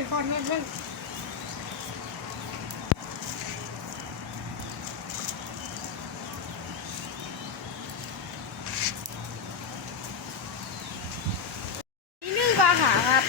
ยก่อนนั่นนั่นนี่นึ่งปลาหาครับ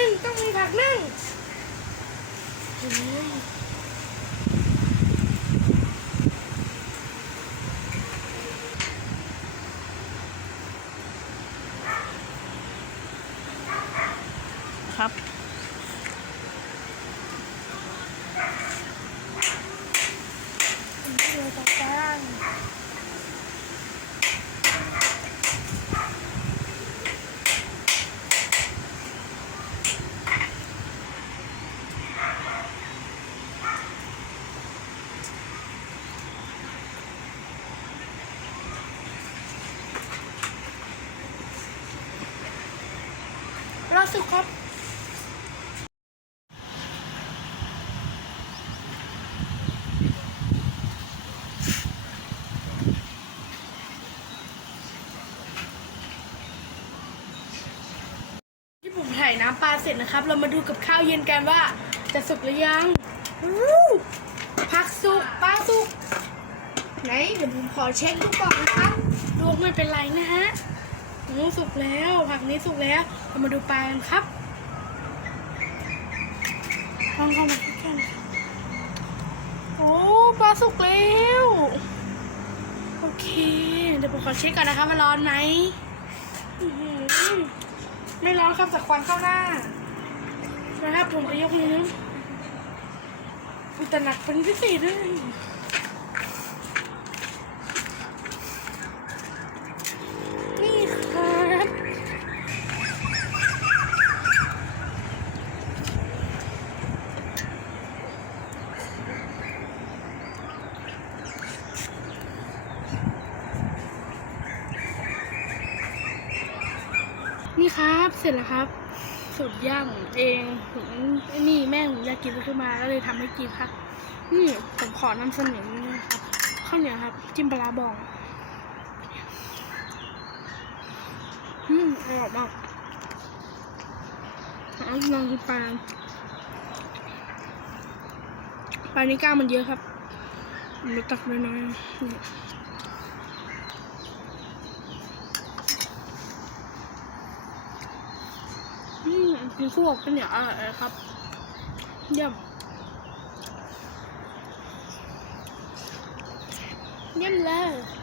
มีปลานึ่งต้องมีผักนึ่งอืมครับเดี๋ยวต่อไป รอสุกครับที่ผมถ่ายน้ำปลาเสร็จนะครับ เรามาดูกับข้าวเย็นกันว่า จะสุกหรือยังผักสุกปลาสุกไหนเดี๋ยวผมขอเช็คดูก่อนนะครับดูไม่เป็นไรนะฮะ หมูสุกแล้ว ผักนี้สุกแล้วเรามาดูปลากันครับลองเข้ามาใกล้ๆนโอ้ปลาสุกแล้วโอเค เดี๋ยวผมขอเช็คก่อนนะคะว่าร้อนไหมไม่ร้อนครับจากควันเข้าหน้านะครับผมจะยกมืออุตหนักเป็นพิเศษเลยนี่ครับ นี่ครับเสร็จแล้วครับสูตรย่างเองผมนี่แม่ผมอยากกินขึ้นมาก็เลยทำให้กินครับนี่ผมขอนำเสนอนะครับข้าวเหนียวครับ จิ้มปลาบองอืมอร่อยมากเอาลองกินปลาปลาในก้ามันเยอะครับมจะตักน้อยๆนี่อืม กินคู่กับข้าวเหนียวอร่อยเลยครับเยี่ยมเยี่ยมเลย